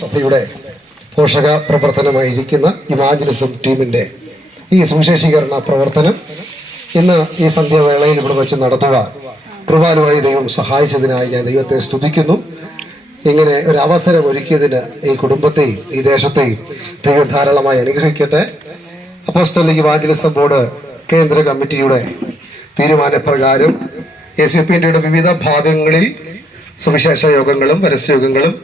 സഭയുടെ പോഷക പ്രവർത്തനമായിരിക്കുന്ന ഇമാജിലിസം ടീമിന്റെ ഈ സുവിശേഷീകരണ പ്രവർത്തനം ഇന്ന് ഈ സന്ധ്യാവേളയിൽ ഇവിടെ വെച്ച് നടത്തുക. കൃപാലുവായി ദൈവം സഹായിച്ചതിനായി ഞാൻ ദൈവത്തെ സ്തുതിക്കുന്നു. ഇങ്ങനെ ഒരു അവസരം ഒരുക്കിയതിന് ഈ കുടുംബത്തെയും ഈ ദേശത്തെയും ദൈവം ധാരാളമായി അനുഗ്രഹിക്കട്ടെ. അപ്പോസ്റ്റലിക് ഇവാഞ്ചലിസം ബോർഡ് കേന്ദ്ര കമ്മിറ്റിയുടെ തീരുമാനപ്രകാരം എ സി പി വിവിധ ഭാഗങ്ങളിൽ സുവിശേഷ യോഗങ്ങളും പരസ്യയോഗങ്ങളും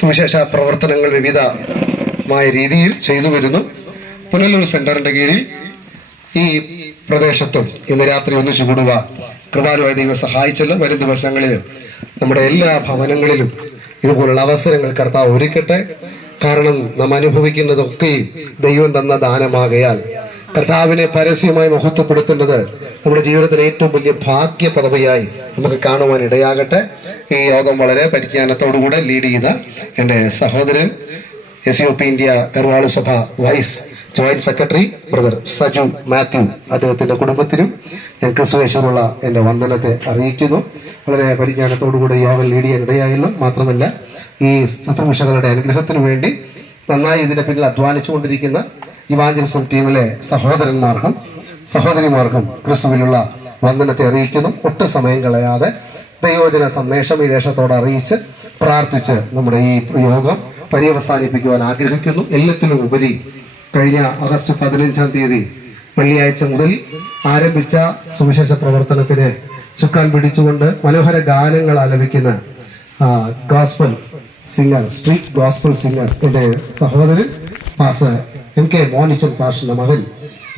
സുവിശേഷ പ്രവർത്തനങ്ങൾ വിവിധമായ രീതിയിൽ ചെയ്തു വരുന്നു. പുനലൂർ സെന്ററിന്റെ കീഴിൽ ഈ പ്രദേശത്തും ഇന്ന് രാത്രി ഒന്നിച്ചു കൂടുക കൃപാലുവായ ദൈവം സഹായിച്ചല്ലോ. വരും ദിവസങ്ങളിൽ നമ്മുടെ എല്ലാ ഭവനങ്ങളിലും ഇതുപോലുള്ള അവസരങ്ങൾ കർത്താവ് ഒരുക്കട്ടെ. കാരണം നാം അനുഭവിക്കുന്നതൊക്കെയും ദൈവം തന്ന ദാനമാകയാൽ കർത്താവിനെ പരസ്യമായി മഹത്വപ്പെടുത്തേണ്ടത് നമ്മുടെ ജീവിതത്തിലെ ഏറ്റവും വലിയ ഭാഗ്യ പദവിയായി നമുക്ക് കാണുവാൻ ഇടയാകട്ടെ. ഈ യോഗം വളരെ പരിജ്ഞാനത്തോടുകൂടെ ലീഡ് ചെയ്ത എന്റെ സഹോദരൻ എസ് യു പി ഇന്ത്യ കരുവാളു സഭ vice joint secretary brother Saju Mathew അദ്ദേഹത്തിന്റെ കുടുംബത്തിനും ഞാൻ ക്രിസ്തുവേശ്വരുള്ള എന്റെ വന്ദനത്തെ അറിയിക്കുന്നു. വളരെ പരിജ്ഞാനത്തോടുകൂടി യോഗം ലീഡ് ചെയ്യാൻ ഇടയായല്ലോ. മാത്രമല്ല ഈ ശുശ്രൂഷകളുടെ അനുഗ്രഹത്തിനു വേണ്ടി നന്നായി ഇതിന്റെ പിന്നിൽ അധ്വാനിച്ചുകൊണ്ടിരിക്കുന്ന ഇവാഞ്ചലിസം ടീമിലെ സഹോദരന്മാർക്കും സഹോദരിമാർക്കും ക്രിസ്തുവിലുള്ള വന്ദനത്തെ അറിയിക്കുന്നു. ഒട്ടും സമയം കളയാതെ ദൈവജന സന്ദേശം ഈ ദേശത്തോട് അറിയിച്ച് പ്രാർത്ഥിച്ച് നമ്മുടെ ഈ യോഗം പര്യവസാനിപ്പിക്കുവാൻ ആഗ്രഹിക്കുന്നു. എല്ലാത്തിനും ഉപരി കഴിഞ്ഞ ആഗസ്റ്റ് പതിനഞ്ചാം തീയതി വെള്ളിയാഴ്ച മുതൽ ആരംഭിച്ച സുവിശേഷ പ്രവർത്തനത്തിന് ചുക്കാൻ പിടിച്ചുകൊണ്ട് മനോഹര ഗാനങ്ങൾ ആലപിക്കുന്ന gospel singer street gospel singer എന്റെ സഹോദരൻ പാസ് എം കെ മോനിച്ചൻ പാഷന്റെ മകൻ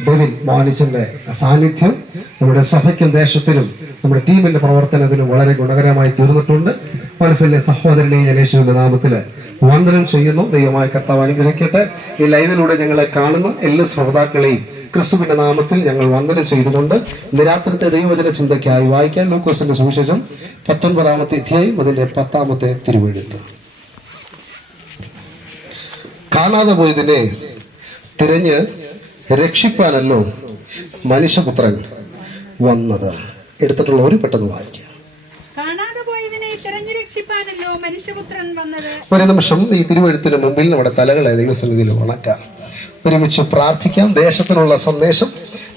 ഡെവിൻ മോനിച്ചന്റെ സാന്നിധ്യം നമ്മുടെ സഭയ്ക്കും ദേശത്തിനും നമ്മുടെ ടീമിന്റെ പ്രവർത്തനത്തിനും വളരെ ഗുണകരമായി തീർന്നിട്ടുണ്ട്. മനസ്സിലെ സഹോദരനെ ഞാൻ യേശുവിന്റെ നാമത്തിൽ വന്ദനം ചെയ്യുന്നു. ദൈവമായ കർത്താവ് അനുഗ്രഹിക്കട്ടെ. ഈ ലൈവിലൂടെ ഞങ്ങളെ കാണുന്ന എല്ലാ ശ്രോതാക്കളെയും ക്രിസ്തുവിന്റെ നാമത്തിൽ ഞങ്ങൾ വന്ദനം ചെയ്തുകൊണ്ട് ഇന്ന് രാത്രിത്തെ ദൈവവചന ചിന്തയ്ക്കായി വായിക്കാൻ ലൂക്കോസിന്റെ സുവിശേഷം പത്തൊൻപതാമത്തെ അധ്യായം അതിന്റെ പത്താമത്തെ തിരുവഴുത്ത്. കാണാതെ പോയതിനെ തിരഞ്ഞ് രക്ഷിപ്പാനല്ലോ മനുഷ്യപുത്രൻ വന്നത്. എടുത്തിട്ടുള്ള ഒരു പെട്ടെന്ന് വായിക്കുക ഒരു നിമിഷം ഈ തിരുവഴുത്തിന് മുമ്പിൽ നമ്മുടെ തലകൾ ഏതെങ്കിലും സ്ഥലത്തിൽ ഉണക്കാം. ഒരുമിച്ച് പ്രാർത്ഥിക്കാം. ദേശത്തിനുള്ള സന്ദേശം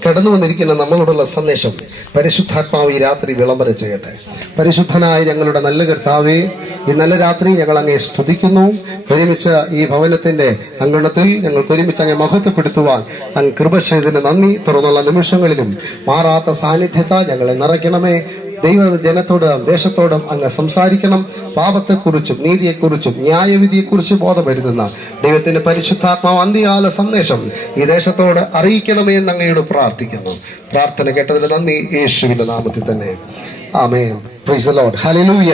കടന്നു വന്നിരിക്കുന്ന നമ്മളോടുള്ള സന്ദേശം പരിശുദ്ധാത്മാവ് ഈ രാത്രി വിളംബരം ചെയ്യട്ടെ. പരിശുദ്ധനായ ഞങ്ങളുടെ നല്ല കർത്താവേ ഈ നല്ല രാത്രി ഞങ്ങൾ അങ്ങേ സ്തുതിക്കുന്നു. ഒരുമിച്ച് ഈ ഭവനത്തിന്റെ അങ്കണത്തിൽ ഞങ്ങൾക്ക് ഒരുമിച്ച് അങ്ങേ മഹത്വപ്പെടുത്തുവാൻ അങ്ങ് കൃപ ചെയ്തതിന് നന്ദി. തുറന്നുള്ള നിമിഷങ്ങളിലും മാറാത്ത സാന്നിധ്യത ഞങ്ങളെ നിറയ്ക്കണമേ. ദൈവ ജനത്തോട് ദേശത്തോടും അങ്ങ് സംസാരിക്കണം. പാപത്തെക്കുറിച്ചും നീതിയെക്കുറിച്ചും ന്യായവിധിയെക്കുറിച്ചും ബോധം വരുത്തുന്ന ദൈവത്തിന്റെ പരിശുദ്ധാത്മാവ് അന്ത്യകാല സന്ദേശം ഈ ദേശത്തോട് അറിയിക്കണമേ എന്ന് അങ്ങയോട് പ്രാർത്ഥിക്കുന്നു. പ്രാർത്ഥന കേട്ടതിന് നന്ദി. യേശുവിന്റെ നാമത്തിൽ തന്നെ. ആമേൻ. പ്രൈസ് ഹല്ലേലൂയ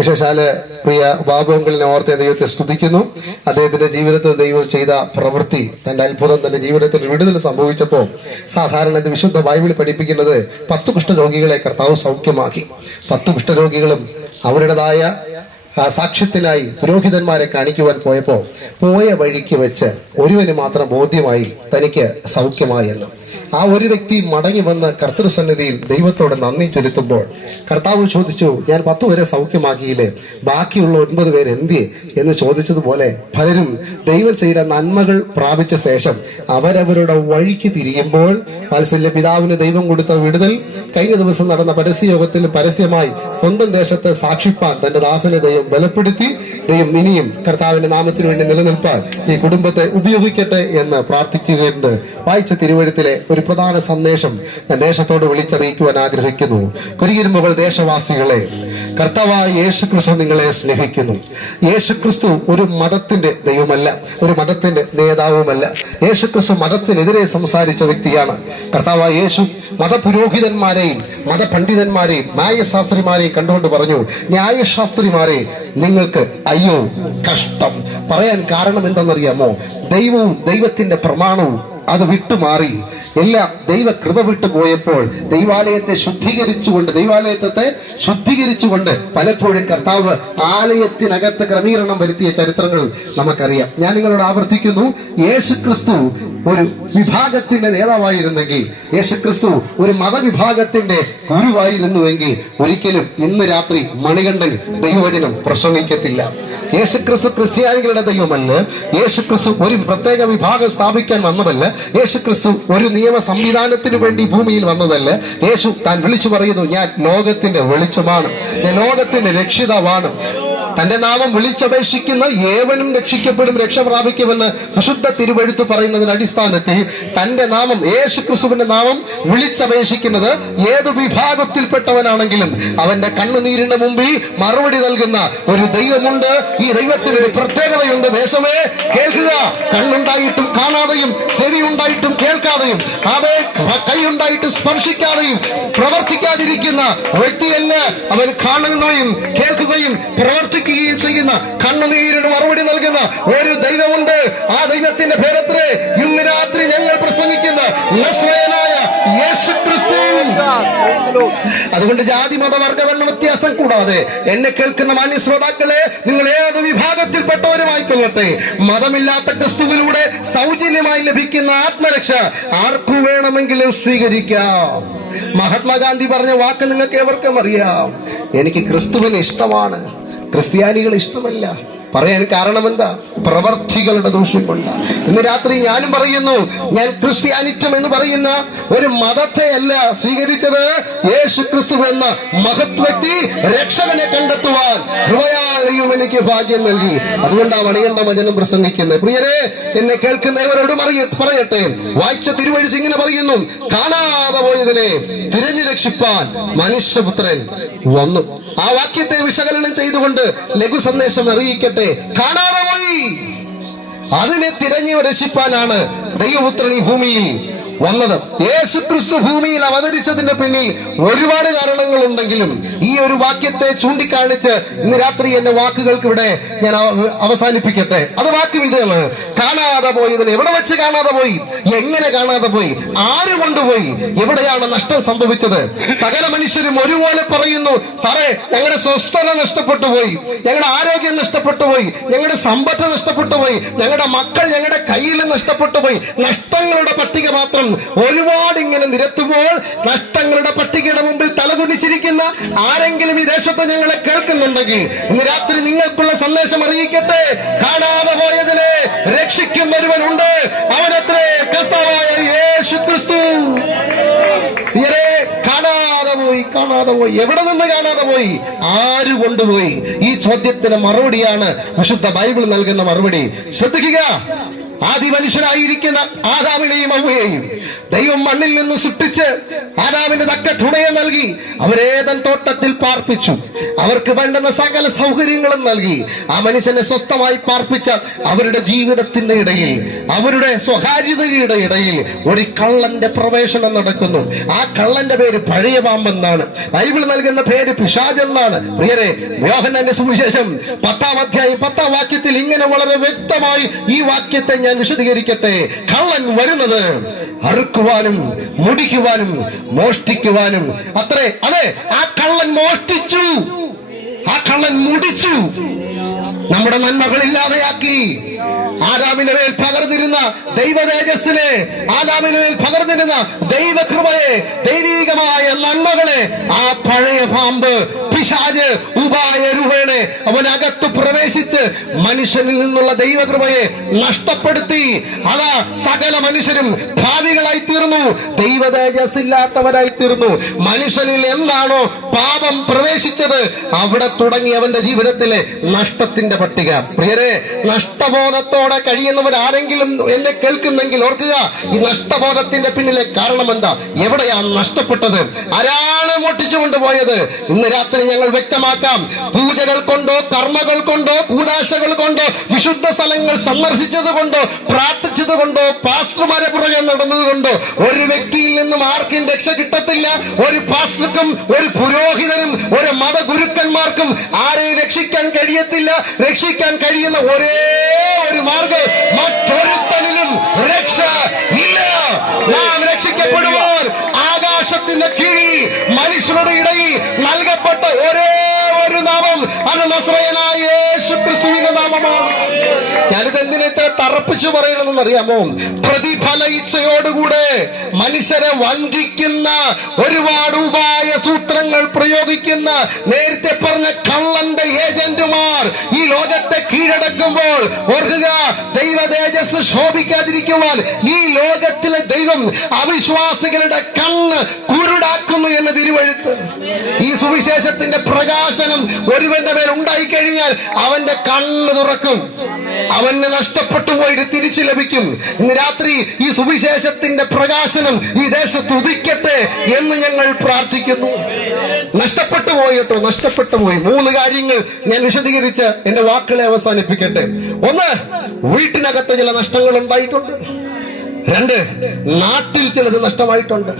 വിശേഷാൽ പ്രിയ ബാബുങ്കലിനെ ഓർത്ത് ദൈവത്തെ സ്തുതിക്കുന്നു. അദ്ദേഹത്തിന്റെ ജീവിതത്തിൽ ദൈവം ചെയ്ത പ്രവൃത്തി തന്റെ അത്ഭുതം തന്റെ ജീവിതത്തിൽ വിടുതൽ സംഭവിച്ചപ്പോൾ സാധാരണ ഇത് വിശുദ്ധ ബൈബിൾ പഠിപ്പിക്കുന്നത് പത്ത് കുഷ്ഠരോഗികളെ കർത്താവ് സൗഖ്യമാക്കി. പത്ത് കുഷ്ഠരോഗികളും അവരുടേതായ സാക്ഷ്യത്തിനായി പുരോഹിതന്മാരെ കാണിക്കുവാൻ പോയപ്പോൾ പോയ വഴിക്ക് വെച്ച് ഒരുവന് മാത്രം ബോധ്യമായി തനിക്ക് സൗഖ്യമായി എന്ന് ആ ഒരു വ്യക്തി മടങ്ങി വന്ന് കർത്തൃസന്നിധിയിൽ ദൈവത്തോട് നന്ദി ചൊലുത്തുമ്പോൾ കർത്താവ് ചോദിച്ചു ഞാൻ പത്ത് പേരെ സൗഖ്യമാക്കിയില്ലേ? ബാക്കിയുള്ള ഒൻപത് പേര് എന്ത് എന്ന് ചോദിച്ചതുപോലെ പലരും ദൈവം ചെയ്ത നന്മകൾ പ്രാപിച്ച ശേഷം അവരവരുടെ വഴിക്ക് തിരിയുമ്പോൾ മത്സല്യ പിതാവിന് ദൈവം കൊടുത്ത വിടുതൽ കഴിഞ്ഞ ദിവസം നടന്ന പരസ്യയോഗത്തിൽ പരസ്യമായി സ്വന്തം ദേശത്തെ സാക്ഷിപ്പാൻ തന്റെ ദാസനെ ദൈവം ബലപ്പെടുത്തി ദൈവം ഇനിയും കർത്താവിന്റെ നാമത്തിന് വേണ്ടി നിലനിൽപ്പാൻ ഈ കുടുംബത്തെ ഉപയോഗിക്കട്ടെ എന്ന് പ്രാർത്ഥിക്കുകയുണ്ട്. വായിച്ച തിരുവഴുത്തിലെ ഒരു പ്രധാന സന്ദേശം ഞാൻ ദേശത്തോട് വിളിച്ചറിയിക്കുവാൻ ആഗ്രഹിക്കുന്നു. കുരിയിരുമ്പുകൾ ദേശവാസികളെ കർത്താവായ യേശു ക്രിസ്തു നിങ്ങളെ സ്നേഹിക്കുന്നു. യേശു ക്രിസ്തു ഒരു മതത്തിന്റെ ദൈവമല്ല ഒരു മതത്തിന്റെ നേതാവുമല്ല. യേശു ക്രിസ്തു മതത്തിനെതിരെ സംസാരിച്ച വ്യക്തിയാണ്. കർത്താവായ യേശു മതപുരോഹിതന്മാരെയും മതപണ്ഡിതന്മാരെയും ന്യായശാസ്ത്രിമാരെയും കണ്ടുകൊണ്ട് പറഞ്ഞു ന്യായശാസ്ത്രിമാരെ നിങ്ങൾക്ക് അയ്യോ കഷ്ടം. പറയാൻ കാരണം എന്തെന്നറിയാമോ ദൈവവും ദൈവത്തിന്റെ പ്രമാണവും അത് വിട്ടുമാറി. എല്ലാം ദൈവ കൃപ വിട്ടു പോയപ്പോൾ ദൈവാലയത്തെ ശുദ്ധീകരിച്ചുകൊണ്ട് ദൈവാലയത്തെ ശുദ്ധീകരിച്ചുകൊണ്ട് പലപ്പോഴും കർത്താവ് ആലയത്തിനകത്ത് ക്രമീകരണം വരുത്തിയ ചരിത്രങ്ങൾ നമുക്കറിയാം. ഞാൻ നിങ്ങളോട് ആവർത്തിക്കുന്നു യേശു ക്രിസ്തു ഒരു വിഭാഗത്തിന്റെ നേതാവായിരുന്നെങ്കിൽ യേശുക്രിസ്തു ഒരു മതവിഭാഗത്തിന്റെ ഗുരുവായിരുന്നുവെങ്കിൽ ഒരിക്കലും ഇന്ന് രാത്രി മണികണ്ഠൻ ദൈവവചനം പ്രസംഗിക്കത്തില്ല. യേശുക്രിസ്തു ക്രിസ്ത്യാനികളുടെ ദൈവമല്ല. യേശുക്രിസ്തു ഒരു പ്രത്യേക വിഭാഗം സ്ഥാപിക്കാൻ വന്നതല്ല. യേശുക്രിസ്തു ഒരു നിയമ സംവിധാനത്തിന് വേണ്ടി ഭൂമിയിൽ വന്നതല്ല. യേശു താൻ വിളിച്ചു പറയുന്നു ഞാൻ ലോകത്തിന്റെ വെളിച്ചമാണ്. ഞാൻ ലോകത്തിന്റെ രക്ഷിതാവാണ്. തന്റെ നാമം വിളിച്ചപേക്ഷിക്കുന്ന ഏവനും രക്ഷിക്കപ്പെടും രക്ഷ പ്രാപിക്കുമെന്ന് വിശുദ്ധ തിരുവഴുത്ത് പറയുന്നതിന് അടിസ്ഥാനത്തിൽ തന്റെ നാമം യേശു ക്രിസ്തുവിന്റെ നാമം വിളിച്ചപേക്ഷിക്കുന്നത് ഏത് വിഭാഗത്തിൽപ്പെട്ടവനാണെങ്കിലും അവന്റെ കണ്ണുനീരിന് മുമ്പിൽ മറുപടി നൽകുന്ന ഒരു ദൈവമുണ്ട്. ഈ ദൈവത്തിന് ഒരു പ്രത്യേകതയുണ്ട്. ദേശമേ കേൾക്കുക. കണ്ണുണ്ടായിട്ടും കാണാതെയും ചെവി ഉണ്ടായിട്ടും കേൾക്കാതെയും അവയെ കൈയുണ്ടായിട്ട് സ്പർശിക്കാതെയും പ്രവർത്തിക്കാതിരിക്കുന്ന വ്യക്തിയല്ല അവൻ കാണുകയും കേൾക്കുകയും പ്രവർത്തിക്കുകയും ചെയ്യുന്ന കണ്ണുനീരിന് മറുപടി നൽകുന്ന ഒരു ദൈവമുണ്ട്. ആ ദൈവത്തിന്റെ പേരത്രേ ഇന്ന് രാത്രി ഞങ്ങൾ പ്രസംഗിക്കുന്ന അതുകൊണ്ട് ജാതി മത വർഗവർണ വ്യത്യാസം കൂടാതെ എന്നെ കേൾക്കുന്ന മാന്യ ശ്രോതാക്കളെ നിങ്ങൾ ഏത് വിഭാഗത്തിൽപ്പെട്ടവരുമായി കൊള്ളട്ടെ? മതമില്ലാത്ത ക്രിസ്തുവിലൂടെ സൗജന്യമായി ലഭിക്കുന്ന ആത്മരക്ഷ ആർക്കു വേണമെങ്കിലും സ്വീകരിക്കാം. മഹാത്മാഗാന്ധി പറഞ്ഞ വാക്ക് നിങ്ങൾക്ക് എവർക്കും അറിയാം. എനിക്ക് ക്രിസ്തുവിന് ഇഷ്ടമാണ്. ക്രിസ്ത്യാനികൾ ഇഷ്ടമല്ല. പറയാൻ കാരണം എന്താ പ്രവർത്തികളുടെ ദോഷം കൊണ്ട്. ഇന്ന് രാത്രി ഞാനും പറയുന്നു ഞാൻ ക്രിസ്ത്യാനിറ്റം എന്ന് പറയുന്ന ഒരു മതത്തെ അല്ല സ്വീകരിച്ചത് യേശു ക്രിസ്തു എന്ന മഹത് വ്യക്തി രക്ഷകനെ കണ്ടെത്തുവാൻ കൃപയാലയും എനിക്ക് ഭാഗ്യം നൽകി. അതുകൊണ്ടാണ് മണികണ്ഠ വചനം പ്രസംഗിക്കുന്നത്. പ്രിയരെ എന്നെ കേൾക്കുന്നവരോട് പറയട്ടെ. വായിച്ച തിരുവഴുത്ത് ഇങ്ങനെ പറയുന്നു. കാണാതെ പോയതിനെ തിരഞ്ഞു രക്ഷിപ്പാൻ മനുഷ്യപുത്രൻ വന്നു. ആ വാക്യത്തെ വിശകലനം ചെയ്തുകൊണ്ട് ലഘു സന്ദേശം അറിയിക്കട്ടെ. കാണാതെ പോയി. അതിനെ തിരഞ്ഞു രക്ഷിപ്പാനാണ് ദൈവപുത്രൻ ഈ ഭൂമിയിൽ വന്നത്. യേശു ക്രിസ്തു ഭൂമിയിൽ അവതരിച്ചതിന്റെ പിന്നിൽ ഒരുപാട് കാരണങ്ങൾ ഉണ്ടെങ്കിലും ഈ ഒരു വാക്യത്തെ ചൂണ്ടിക്കാണിച്ച് ഇന്ന് രാത്രി എന്റെ വാക്കുകൾക്ക് ഇവിടെ ഞാൻ അവസാനിപ്പിക്കട്ടെ. അത് വാക്യം ഇതാണ് കാണാതെ പോയതിന് എവിടെ വെച്ച് കാണാതെ പോയി എങ്ങനെ കാണാതെ പോയി ആര് കൊണ്ടുപോയി എവിടെയാണ് നഷ്ടം സംഭവിച്ചത്? സകല മനുഷ്യരും ഒരുപോലെ പറയുന്നു സാറേ ഞങ്ങളുടെ സ്വസ്ഥത നഷ്ടപ്പെട്ടു പോയി ഞങ്ങളുടെ ആരോഗ്യം നഷ്ടപ്പെട്ടു പോയി ഞങ്ങളുടെ സമ്പത്ത് നഷ്ടപ്പെട്ടു പോയി ഞങ്ങളുടെ മക്കൾ ഞങ്ങളുടെ കയ്യിൽ നഷ്ടപ്പെട്ടു പോയി നഷ്ടങ്ങളുടെ പട്ടിക മാത്രം ഒരുപാട് ഇങ്ങനെ നിരത്തുമ്പോൾ നഷ്ടങ്ങളുടെ പട്ടികയുടെ മുമ്പിൽ തലകുനിച്ചിരിക്കുന്ന ആരെങ്കിലും ഈ ദേശത്ത് ഞങ്ങളെ കേൾക്കുന്നുണ്ടെങ്കിൽ ഇന്ന് രാത്രി നിങ്ങൾക്കുള്ള സന്ദേശം അറിയിക്കട്ടെ. കാണാതെ പോയതിനെ രക്ഷിക്കുന്ന ഒരുവനുണ്ട് അവനത്രേ കർത്താവായ കാണാതെ പോയി കാണാതെ പോയി. എവിടെ നിന്ന് കാണാതെ പോയി? ആര് കൊണ്ടുപോയി? ഈ ചോദ്യത്തിന് മറുപടിയാണ് വിശുദ്ധ ബൈബിൾ നൽകുന്ന മറുപടി. ശ്രദ്ധിക്കുക. ആദി മനുഷ്യനായിരിക്കുന്ന ആദാമിനെയും അവയെയും. ദൈവം മണ്ണിൽ നിന്ന് സൃഷ്ടിച്ച് ആദാമിന് തക്ക തുണയെ നൽകി അവരേതൻ തോട്ടത്തിൽ പാർപ്പിച്ചു. അവർക്ക് വേണ്ടുന്ന സകല സൗകര്യങ്ങളും നൽകി. ആ മനുഷ്യനെ സ്വസ്ഥമായി പാർപ്പിച്ച അവരുടെ ജീവിതത്തിന്റെ ഇടയിൽ അവരുടെ സ്വകാര്യതയുടെ ഇടയിൽ ഒരു കള്ളന്റെ പ്രവേശനം നടക്കുന്നു. ആ കള്ളന്റെ പേര് പഴയ പാമ്പെന്നാണ് ബൈബിൾ നൽകുന്ന പേര് പിശാജ് എന്നാണ്. പ്രിയരെ മോഹനന്റെ സുവിശേഷം പത്താം അധ്യായം പത്താം വാക്യത്തിൽ ഇങ്ങനെ വളരെ വ്യക്തമായി ഈ വാക്യത്തെ ഞാൻ വിശദീകരിക്കട്ടെ. കള്ളൻ വരുന്നത് അറുക്കുവാനും മുടിക്കുവാനും മോഷ്ടിക്കുവാനും. അത്രേ അതെ ആ കള്ളൻ മോഷ്ടിച്ചു. ആ കള്ളൻ മുടിച്ചു. നമ്മുടെ നന്മകൾ ഇല്ലാതെയാക്കി. ആദാമിന്റെ മേൽ പകർന്നിരുന്ന ദൈവ തേജസ്സിനെ ആദാമിന്റെ മേൽ പകർന്നിരുന്ന ദൈവകൃപയെ ദൈവീകമായ നന്മകളെ ആ പഴയ പാമ്പ് പിശാജ് ഉപായ രൂപേണ അവനകത്ത് പ്രവേശിച്ച് മനുഷ്യനിൽ നിന്നുള്ള ദൈവകൃപയെ നഷ്ടപ്പെടുത്തി. അതാ സകല മനുഷ്യരും ഭാവികളായി തീർന്നു ദൈവ തേജസ് ഇല്ലാത്തവരായി തീർന്നു മനുഷ്യനിൽ എന്താണോ പാപം പ്രവേശിച്ചത് അവിടെ തുടങ്ങി അവന്റെ ജീവിതത്തിലെ നഷ്ടത്തിന്റെ പട്ടിക. പ്രിയരെ നഷ്ടബോധത്തോടെ കഴിയുന്നവർ ആരെങ്കിലും എന്നെ കേൾക്കുന്നെങ്കിൽ ഓർക്കുക ഈ നഷ്ടബോധത്തിന്റെ പിന്നിലെ കാരണം എന്താ? എവിടെയാണ് നഷ്ടപ്പെട്ടത്? ആരാണ് മോട്ടിച്ചു കൊണ്ടുപോയത്? ഇന്ന് രാത്രി ഞങ്ങൾ വ്യക്തമാക്കാം. പൂജകൾ കൊണ്ടോ കർമ്മകൾ കൊണ്ടോ കൂടാശകൾ കൊണ്ടോ വിശുദ്ധ സ്ഥലങ്ങൾ സന്ദർശിച്ചത് കൊണ്ടോ പ്രാർത്ഥിച്ചത് കൊണ്ടോ പാസ്റ്റർമാരെ പുറകെ നടന്നത് കൊണ്ടോ ഒരു വ്യക്തിയിൽ നിന്നും ആർക്കും രക്ഷ കിട്ടത്തില്ല. ഒരു പാസ്റ്റർക്കും ഒരു പുരോഹിതനും ഒരു മതഗുരുക്കന്മാർക്കും ആരെയും രക്ഷിക്കാൻ കഴിയത്തില്ല. രക്ഷിക്കാൻ കഴിയുന്ന ഒരേ ഒരു മാർഗം മറ്റൊരുത്തനിലും രക്ഷ ഇല്ല. നാം രക്ഷിക്കപ്പെടുവാൻ ആകാശത്തിന്റെ കീഴിൽ മനുഷ്യരുടെ ഇടയിൽ നൽകപ്പെട്ട ഒരേ ഒരു നാമം അത് നസ്രയനായ യേശു ക്രിസ്തുവിന്റെ നാമമാണ്. ഞാനിത് തറപ്പിച്ചു പറയണമെന്ന് അറിയാമോ? പ്രതിഫല ഇച്ഛയോടുകൂടെ മനുഷ്യരെ വഞ്ചിക്കുന്ന ഒരുപാട് ഉപായ സൂത്രങ്ങൾ പ്രയോഗിക്കുന്ന നേരത്തെ പറഞ്ഞ കള്ളന്റെ ഏജന്റുമാർ ഈ ലോകത്തെ കീഴടക്കുമ്പോൾ ഓർക്കുക ദൈവ തേജസ് ശോഭിക്കാതിരിക്കുവാൻ ഈ ലോകത്തിലെ ദൈവം അവിശ്വാസികളുടെ കണ്ണ് കുരുടാക്കുന്നു എന്ന് തിരുവഴുത്ത്. ഈ സുവിശേഷത്തിന്റെ പ്രകാശനം ഒരുവന്റെ മേൽ ഉണ്ടായി കഴിഞ്ഞാൽ അവന്റെ കണ്ണ് തുറക്കും. അവന് നഷ്ടപ്പെട്ടു പോയിട്ട് തിരിച്ചു ലഭിക്കും. ഇന്ന് രാത്രി ഈ സുവിശേഷത്തിന്റെ പ്രകാശനം ഈ ദേശത്ത് ഉദിക്കട്ടെ എന്ന് ഞങ്ങൾ പ്രാർത്ഥിക്കുന്നു. നഷ്ടപ്പെട്ടു പോയി കേട്ടോ നഷ്ടപ്പെട്ടു പോയി. മൂന്ന് കാര്യങ്ങൾ ഞാൻ വിശദീകരിച്ച് എന്റെ വാക്കുകളെ അവസാനിപ്പിക്കട്ടെ. ഒന്ന് വീട്ടിനകത്ത് ചില നഷ്ടങ്ങൾ ഉണ്ടായിട്ടുണ്ട്. രണ്ട് നാട്ടിൽ ചിലത് നഷ്ടമായിട്ടുണ്ട്.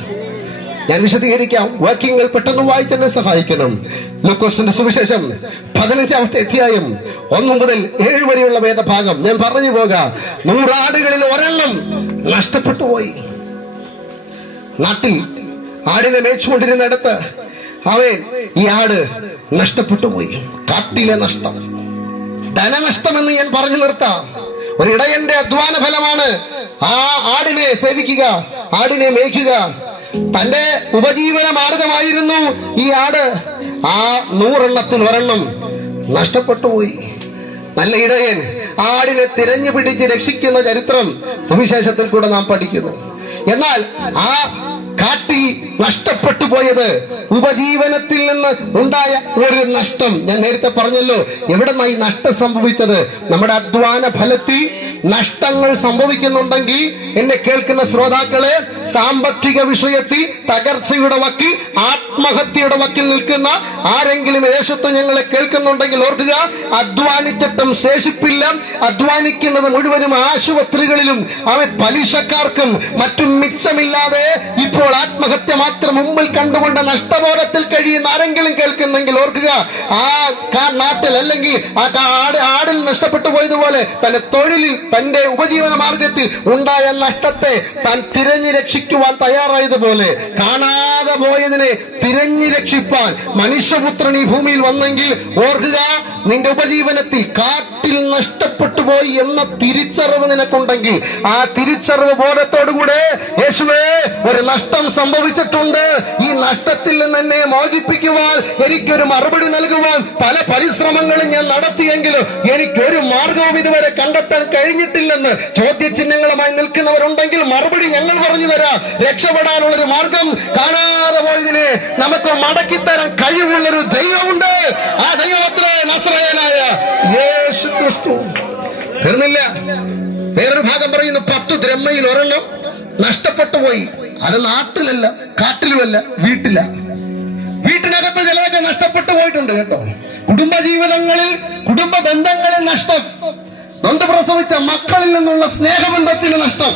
ഞാൻ വിശദീകരിക്കാം. വാക്യങ്ങൾ പെട്ടെന്ന് വായിച്ചെന്നെ സഹായിക്കണം. ലൂക്കോസിന്റെ സുവിശേഷം പതിനഞ്ചാമത്തെ അധ്യായം ഒന്നു മുതൽ ഏഴ് വരെയുള്ള വേദഭാഗം. ഞാൻ പറഞ്ഞു പോകാം. നൂറാടുകളിൽ ഒരെണ്ണം നഷ്ടപ്പെട്ടു പോയി. നാട്ടിൽ ആടിനെ മേച്ചുകൊണ്ടിരുന്നിടത്ത് അവൻ ഈ ആട് നഷ്ടപ്പെട്ടു പോയി. കാട്ടിലെ നഷ്ടം. ധനനഷ്ടമെന്ന് ഞാൻ പറഞ്ഞു നിർത്താം. ഒരിടയന്റെ അധ്വാന ഫലമാണ് ആ ആടിനെ സേവിക്കുക ആടിനെ മേയ്ക്കുക തന്റെ ഉപജീവന മാർഗമായിരുന്നു ഈ ആട്. ആ നൂറെണ്ണത്തിൽ ഒരെണ്ണം നഷ്ടപ്പെട്ടു പോയി. നല്ല ഇടയൻ ആടിനെ തിരഞ്ഞു പിടിച്ച് രക്ഷിക്കുന്ന ചരിത്രം സുവിശേഷത്തിൽ കൂടെ നാം പഠിക്കുന്നു. എന്നാൽ ആ കാട്ടി നഷ്ടപ്പെട്ടു പോയത് ഉപജീവനത്തിൽ നിന്ന് ഉണ്ടായ ഒരു നഷ്ടം. ഞാൻ നേരത്തെ പറഞ്ഞല്ലോ എവിടെ നിന്നായി നഷ്ടം സംഭവിച്ചത്? നമ്മുടെ അധ്വാന ഫലത്തിൽ നഷ്ടങ്ങൾ സംഭവിക്കുന്നുണ്ടെങ്കിൽ എന്നെ കേൾക്കുന്ന ശ്രോതാക്കളെ സാമ്പത്തിക വിഷയത്തിൽ തകർച്ചയുടെ വക്കിൽ ആത്മഹത്യയുടെ വക്കിൽ നിൽക്കുന്ന ആരെങ്കിലും ദേശത്ത് ഞങ്ങളെ കേൾക്കുന്നുണ്ടെങ്കിൽ ഓർക്കുക അധ്വാനിച്ചിട്ടും ശേഷിപ്പില്ല. അധ്വാനിക്കുന്നത് മുഴുവനും ആശുപത്രികളിലും അവ പലിശക്കാർക്കും മറ്റും മിച്ചമില്ലാതെ ഇപ്പോൾ ആത്മഹത്യ മാത്രം മുമ്പിൽ കണ്ടുകൊണ്ട് നഷ്ടബോധത്തിൽ കഴിയുന്ന ആരെങ്കിലും കേൾക്കുന്നെങ്കിൽ ഓർക്കുക ആ നാട്ടിൽ അല്ലെങ്കിൽ ആ ആട് ആടിൽ നഷ്ടപ്പെട്ടു പോയതുപോലെ തന്റെ തൊഴിലിൽ തന്റെ ഉപജീവന മാർഗത്തിൽ ഉണ്ടായ നഷ്ടത്തെ താൻ തിരഞ്ഞു രക്ഷിക്കുവാൻ തയ്യാറായതുപോലെ കാണാതെ പോയതിനെ തിരഞ്ഞു രക്ഷിപ്പാൻ മനുഷ്യപുത്രൻ ഈ ഭൂമിയിൽ വന്നെങ്കിൽ ഓർക്കുക നിന്റെ ഉപജീവനത്തിൽ കാട്ടിൽ നഷ്ടപ്പെട്ടു പോയി എന്ന തിരിച്ചറിവ് നിനക്കുണ്ടെങ്കിൽ ആ തിരിച്ചറിവ് ബോധത്തോടുകൂടെ യേശുവേ ഒരു നഷ്ടം സംഭവിച്ചിട്ടുണ്ട്. ഈ നഷ്ടത്തിൽ നിന്ന് എന്നെ മോചിപ്പിക്കുവാൻ എനിക്കൊരു മറുപടി നൽകുവാൻ പല പരിശ്രമങ്ങളും ഞാൻ നടത്തിയെങ്കിലും എനിക്കൊരു മാർഗവും ഇതുവരെ കണ്ടെത്താൻ കഴിഞ്ഞിട്ടില്ലെന്ന് ചോദ്യചിഹ്നങ്ങളുമായി നിൽക്കുന്നവരുണ്ടെങ്കിൽ മറുപടി ഞങ്ങൾ പറഞ്ഞു തരാം. രക്ഷപ്പെടാനുള്ളൊരു മാർഗം കാണാതെ പോയതിനെ നമുക്ക് മടക്കിത്തരാൻ കഴിവുള്ളൊരു ദൈവമുണ്ട്. ആ ദൈവത്തിലെ നസ്രയനായ യേശു ക്രിസ്തു തീർന്നില്ല. വേറൊരു ഭാഗം പറയുന്നു പത്ത് ദ്രമ്മയിൽ ഒരെണ്ണം നഷ്ടപ്പെട്ടു പോയി. അത് നാട്ടിലല്ല കാട്ടിലുമല്ല വീട്ടില. വീട്ടിനകത്ത് ചിലതൊക്കെ നഷ്ടപ്പെട്ടു പോയിട്ടുണ്ട് കേട്ടോ. കുടുംബ ജീവിതങ്ങളിൽ കുടുംബ ബന്ധങ്ങളിൽ നഷ്ടം. നൊന്ത് പ്രസവിച്ച മക്കളിൽ നിന്നുള്ള സ്നേഹബന്ധത്തിന് നഷ്ടം.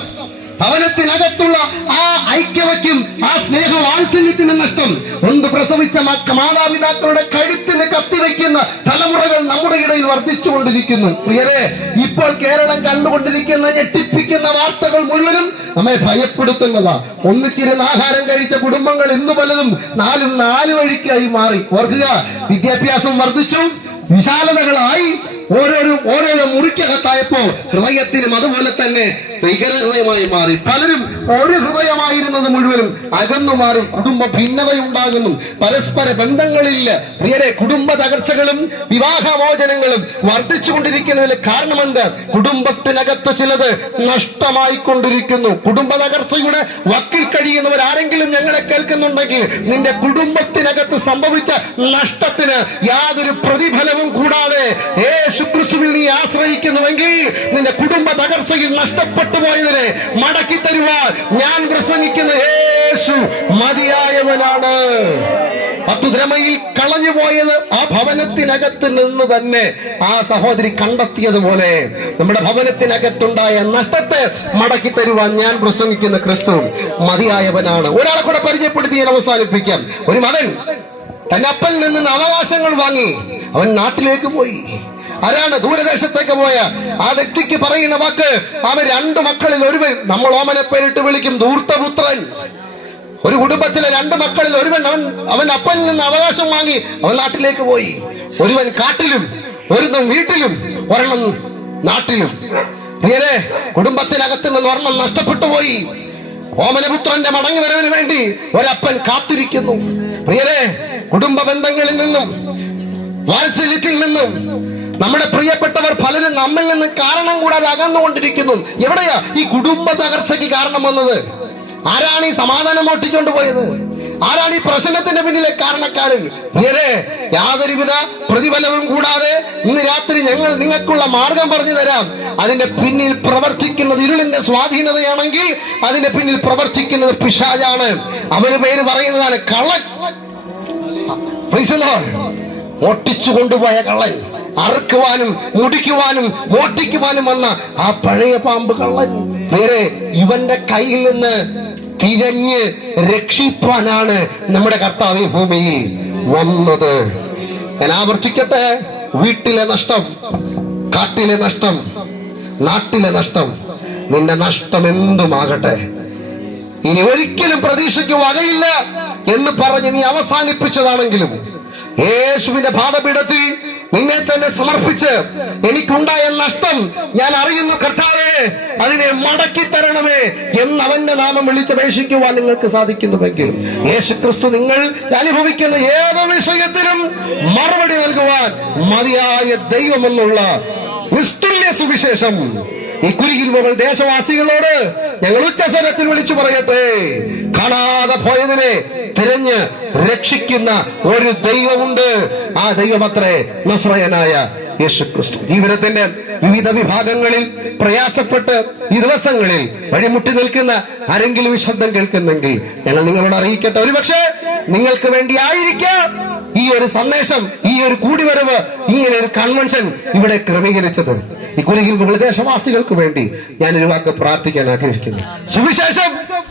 ഭവനത്തിനകത്തുള്ള ആ ഐക്യതയ്ക്കും ആ സ്നേഹ വാത്സല്യത്തിന് നഷ്ടം. ഒന്ന് പ്രസവിച്ച മാതാപിതാക്കളുടെ കഴുത്തിന് കത്തിവെക്കുന്ന തലമുറകൾ നമ്മുടെ ഇടയിൽ വർദ്ധിച്ചുകൊണ്ടിരിക്കുന്നു. പ്രിയരെ ഇപ്പോൾ കേരളം കണ്ടുകൊണ്ടിരിക്കുന്ന ഞെട്ടിപ്പിക്കുന്ന വാർത്തകൾ മുഴുവനും നമ്മെ ഭയപ്പെടുത്തുന്നതാ. ഒന്നിച്ചിരുന്ന് ആഹാരം കഴിച്ച കുടുംബങ്ങൾ ഇന്ന് പലതും നാലും നാല് വഴിക്കായി മാറി. ഓർക്കുക വിദ്യാഭ്യാസം വർദ്ധിച്ചു വിശാലതകളായി ഓരോരോ ഓരോരോ മുറിക്കകത്തായപ്പോ ഹൃദയത്തിനും അതുപോലെ തന്നെ ഭീകര ഹൃദയമായി മാറി. പലരും ഒരു ഹൃദയമായിരുന്നത് മുഴുവനും അകന്നു മാറി. കുടുംബ ഭിന്നതയുണ്ടാകുന്നു. പരസ്പര ബന്ധങ്ങളില്ല. പ്രിയരെ കുടുംബ തകർച്ചകളും വിവാഹമോചനങ്ങളും വർദ്ധിച്ചുകൊണ്ടിരിക്കുന്നതിന് കാരണമെന്ത്? കുടുംബത്തിനകത്ത് ചിലത് നഷ്ടമായി കൊണ്ടിരിക്കുന്നു കുടുംബ തകർച്ചയുടെ വക്കിൽ കഴിയുന്നവർ ആരെങ്കിലും ഞങ്ങളെ കേൾക്കുന്നുണ്ടെങ്കിൽ നിന്റെ കുടുംബത്തിനകത്ത് സംഭവിച്ച നഷ്ടത്തിന് യാതൊരു പ്രതിഫലവും കൂടാതെ യേശു ക്രിസ്തുവിൽ നീ ആശ്രയിക്കുന്നുവെങ്കിൽ നിന്റെ കുടുംബ തകർച്ചയിൽ നഷ്ടപ്പെട്ടു പോയതിനെ മടക്കി തരുവാൻ ഞാൻ പ്രസംഗിക്കുന്ന. യേശു മതിയായവനാണ്. പത്തു ദ്രമയിൽ കളഞ്ഞു പോയത് ആ ഭവനത്തിനകത്ത് നിന്ന് തന്നെ ആ സഹോദരി കണ്ടെത്തിയതുപോലെ നമ്മുടെ ഭവനത്തിനകത്തുണ്ടായ നഷ്ടത്തെ മടക്കി തരുവാൻ ഞാൻ പ്രസംഗിക്കുന്ന. ക്രിസ്തു മതിയായവനാണ്. ഒരാളെ കൂടെ പരിചയപ്പെടുത്തി ഞാൻ അവസാനിപ്പിക്കാം. ഒരു മകൻ തന്റെ അപ്പൻ നിന്ന് അവകാശങ്ങൾ വാങ്ങി. അവൻ നാട്ടിലേക്ക് പോയി. ആരാണ് ദൂരദേശത്തേക്ക് പോയ? ആ വ്യക്തിക്ക് പറയുന്ന വാക്ക് അവൻ രണ്ടു മക്കളിൽ ഒരുവൻ നമ്മൾ ഓമനെ പേരിട്ട് വിളിക്കും ദൂർത്തപുത്രൻ. ഒരു കുടുംബത്തിലെ രണ്ട് മക്കളിൽ ഒരുവൻ അവൻ അവൻ അപ്പനിൽ നിന്ന് അവകാശം വാങ്ങി അവൻ നാട്ടിലേക്ക് പോയി. ഒരുവൻ കാട്ടിലും ഒരുവൻ വീട്ടിലും ഒരെണ്ണം നാട്ടിലും. പ്രിയരെ കുടുംബത്തിനകത്ത് നിന്ന് ഒരെണ്ണം നഷ്ടപ്പെട്ടു പോയി. ഓമനപുത്രന്റെ മടങ്ങി വരവിന് വേണ്ടി ഒരപ്പൻ കാത്തിരിക്കുന്നു. പ്രിയരെ കുടുംബ ബന്ധങ്ങളിൽ നിന്നും വാത്സല്യത്തിൽ നിന്നും നമ്മുടെ പ്രിയപ്പെട്ടവർ പലരും നമ്മിൽ നിന്ന് കാരണം കൂടാതെ അകന്നുകൊണ്ടിരിക്കുന്നു. എവിടെയാ ഈ കുടുംബ തകർച്ചയ്ക്ക് കാരണം വന്നത്? ആരാണ് ഈ സമാധാനം മോട്ടിക്കൊണ്ട് പോയത്? ആരാണ് ഈ പ്രശ്നത്തിന്റെ പിന്നിലെ കാരണക്കാരൻ? നേരെ യാതൊരുവിധ പ്രതിഫലവും കൂടാതെ ഇന്ന് രാത്രി ഞങ്ങൾ നിങ്ങൾക്കുള്ള മാർഗം പറഞ്ഞു തരാം. അതിന്റെ പിന്നിൽ പ്രവർത്തിക്കുന്നത് ഇരുളിന്റെ സ്വാധീനതയാണെങ്കിൽ അതിന്റെ പിന്നിൽ പ്രവർത്തിക്കുന്നത് പിശാജാണ് അവർ പേര് പറയുന്നതാണ് കള്ളൻ. ഒട്ടിച്ചു കൊണ്ടുപോയ കള്ളൻ. അറുക്കുവാനും മുടിക്കുവാനും മോട്ടിക്കുവാനും വന്ന ആ പഴയ പാമ്പ് കള്ളൻ. നേരെ ഇവന്റെ കയ്യിൽ നിന്ന് തിരഞ്ഞ് രക്ഷിപ്പാനാണ് നമ്മുടെ കർത്താവ് ഭൂമിയിൽ വന്നത്. ഞാൻ ആവർത്തിക്കട്ടെ? വീട്ടിലെ നഷ്ടം കാട്ടിലെ നഷ്ടം നാട്ടിലെ നഷ്ടം. നിന്റെ നഷ്ടം എന്തുമാകട്ടെ? ഇനി ഒരിക്കലും പ്രതീക്ഷയ്ക്ക് വകയില്ല എന്ന് പറഞ്ഞ് നീ അവസാനിപ്പിച്ചതാണെങ്കിലും യേശുവിന്റെ പാഠപീഠത്തിൽ നിന്നെ തന്നെ സമർപ്പിച്ച് എനിക്കുണ്ടായ നഷ്ടം ഞാൻ അറിയുന്നു കർത്താവേ. അതിനെ മടക്കി തരണമേ എന്ന് അവന്റെ നാമം വിളിച്ചപേക്ഷിക്കുവാൻ നിങ്ങൾക്ക് സാധിക്കുന്നുവെങ്കിൽ യേശു ക്രിസ്തു നിങ്ങൾ അനുഭവിക്കുന്ന ഏത് വിഷയത്തിനും മറുപടി നൽകുവാൻ മതിയായ ദൈവമെന്നുള്ള നിസ്തുല്യ സുവിശേഷം. ഈ കുരുകിൽ മുകൾ ദേശവാസികളോട് ഞങ്ങൾ ഉച്ചസ്വരത്തിൽ വിളിച്ചു പറയട്ടെ. കാണാതെ പോയതിനെ തിരഞ്ഞ് രക്ഷിക്കുന്ന ഒരു ദൈവമുണ്ട്. ആ ദൈവമത്രേ നസ്രയനായ യേശുക്രിസ്തു. ജീവിതത്തിന്റെ വിവിധ വിഭാഗങ്ങളിൽ പ്രയാസപ്പെട്ട് ഈ ദിവസങ്ങളിൽ വഴിമുട്ടി നിൽക്കുന്ന ആരെങ്കിലും ശബ്ദം കേൾക്കുന്നെങ്കിൽ ഞങ്ങൾ നിങ്ങളോട് അറിയിക്കട്ടെ. ഒരുപക്ഷെ നിങ്ങൾക്ക് വേണ്ടി ആയിരിക്കാം ഈ ഒരു സന്ദേശം ഈ ഒരു കൂടിവരവ് ഇങ്ങനെ ഒരു കൺവെൻഷൻ ഇവിടെ ക്രമീകരിച്ചത്. ഈ ബംഗ്ലാദേശവാസികൾക്ക് വേണ്ടി ഞാൻ ഒരു വാക്ക് പ്രാർത്ഥിക്കാൻ ആഗ്രഹിക്കുന്നു. സുവിശേഷം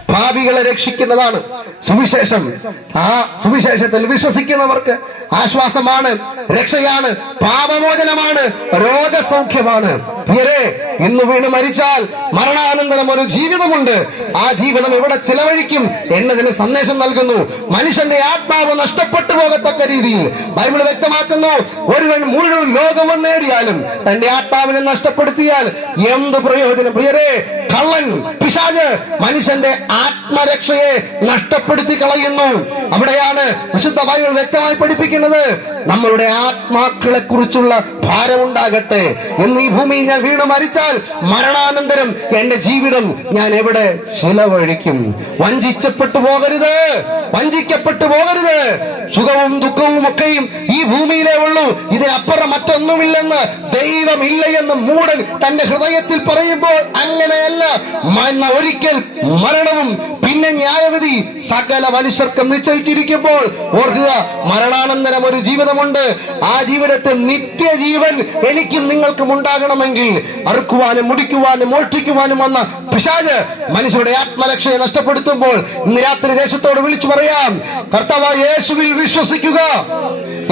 ഭാവികളെ രക്ഷിക്കുന്നതാണ്. സുവിശേഷം ആ സുവിശേഷത്തിൽ വിശ്വസിക്കുന്നവർക്ക് ആശ്വാസമാണ് രക്ഷയാണ് പാപമോചനമാണ് രോഗസൗഖ്യമാണ്. പ്രിയരെ ഇന്ന് വീണ് മരിച്ചാൽ മരണാനന്തരം ഒരു ജീവിതമുണ്ട്. ആ ജീവിതം ഇവിടെ ചിലവഴിക്കും എന്നതിന് സന്ദേശം നൽകുന്നു. മനുഷ്യന്റെ ആത്മാവ് നഷ്ടപ്പെട്ടു പോകത്തക്ക രീതിയിൽ. ബൈബിൾ വ്യക്തമാക്കുന്നു ഒരുവൻ മുഴുവൻ ലോകവും നേടിയാലും തന്റെ ആത്മാവിനെ നഷ്ടപ്പെടുത്തിയാൽ എന്ത് പ്രയോജനം? പ്രിയരെ കള്ളൻ പിശാജ് മനുഷ്യന്റെ ആത്മരക്ഷയെ നഷ്ടപ്പെടുത്തി കളയുന്നു. അവിടെയാണ് വിശുദ്ധ ബൈബിൾ വ്യക്തമായി പഠിപ്പിക്കുന്നത്. നമ്മളുടെ ആത്മാക്കളെ കുറിച്ചുള്ള ഭാരമുണ്ടാകട്ടെ. എന്ന് ഈ ഭൂമി ഞാൻ വീണ് മരിച്ചാൽ മരണാനന്തരം എന്റെ ജീവിതം ഞാൻ എവിടെ ചിലവഴിക്കും? വഞ്ചിച്ചപ്പെട്ടു പോകരുത്. വഞ്ചിക്കപ്പെട്ടു പോകരുത്. സുഖവും ദുഃഖവും ഒക്കെയും ഈ ഭൂമിയിലേ ഉള്ളൂ. ഇതിനപ്പുറം മറ്റൊന്നുമില്ലെന്ന് ദൈവമില്ല എന്ന് മൂടൻ തന്റെ ഹൃദയത്തിൽ പറയുമ്പോൾ അങ്ങനെയല്ല. മന്ന ഒരിക്കൽ മരണവും പിന്നെ ന്യായവിധി സകല മനുഷ്യർക്കും നിശ്ചയിച്ചിരിക്കുമ്പോൾ ഓർക്കുക മരണാനന്തരം ഒരു ജീവിതമുണ്ട്. ആ ജീവിതത്തിൽ നിത്യജീവൻ എനിക്കും നിങ്ങൾക്കും ഉണ്ടാകണമെങ്കിൽ അറുക്കുവാനും മുടിക്കുവാനും മോഷ്ടിക്കുവാനും വന്ന പിശാജ് മനുഷ്യരുടെ ആത്മരക്ഷയെ നഷ്ടപ്പെടുത്തുമ്പോൾ ഇന്ന് രാത്രി ദേശത്തോട് വിളിച്ചു പറയാം കർത്താവ് യേശുവിൽ വിശ്വസിക്കുക.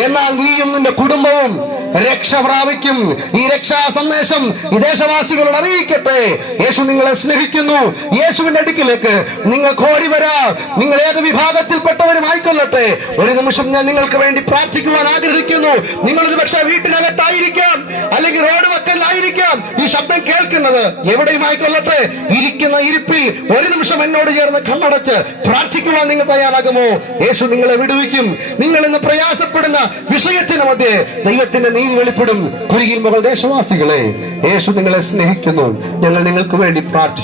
എന്നാൽ നീയും നിന്റെ കുടുംബവും രക്ഷ പ്രാപിക്കും. ഈ രക്ഷാ സന്ദേശം ഈ ദേശവാസികളോട് അറിയിക്കട്ടെ. യേശു നിങ്ങളെ സ്നേഹിക്കുന്നു. യേശുവിന്റെ അടുക്കിലേക്ക് നിങ്ങൾ കോടി വരാ. നിങ്ങൾ ഏത് വിഭാഗത്തിൽപ്പെട്ടവരും ആയിക്കൊള്ളട്ടെ. ഒരു നിമിഷം ഞാൻ നിങ്ങൾക്ക് വേണ്ടി പ്രാർത്ഥിക്കുവാൻ ആഗ്രഹിക്കുന്നു. നിങ്ങളൊരു പക്ഷെ വീട്ടിനകത്തായിരിക്കാം. അല്ലെങ്കിൽ റോഡ് വക്കലായിരിക്കാം ഈ ശബ്ദം കേൾക്കുന്നത് എവിടെയും ആയിക്കൊള്ളട്ടെ. ഇരിക്കുന്ന ഇരിപ്പിൽ ഒരു നിമിഷം എന്നോട് ചേർന്ന് കണ്ണടച്ച് പ്രാർത്ഥിക്കുവാൻ നിങ്ങൾ തയ്യാറാകുമോ? യേശു നിങ്ങളെ വിടുവിക്കും. നിങ്ങൾ ഇന്ന് പ്രയാസപ്പെടുന്ന വിഷയത്തിന് മധ്യേ ദൈവത്തിന്റെ നീതി വെളിപ്പെടും. കുരുകിൽ മകൾ ദേശവാസികളെ യേശു നിങ്ങളെ സ്നേഹിക്കുന്നു. ഞങ്ങൾ നിങ്ങൾക്ക് വേണ്ടി പ്രാർത്ഥിക്കും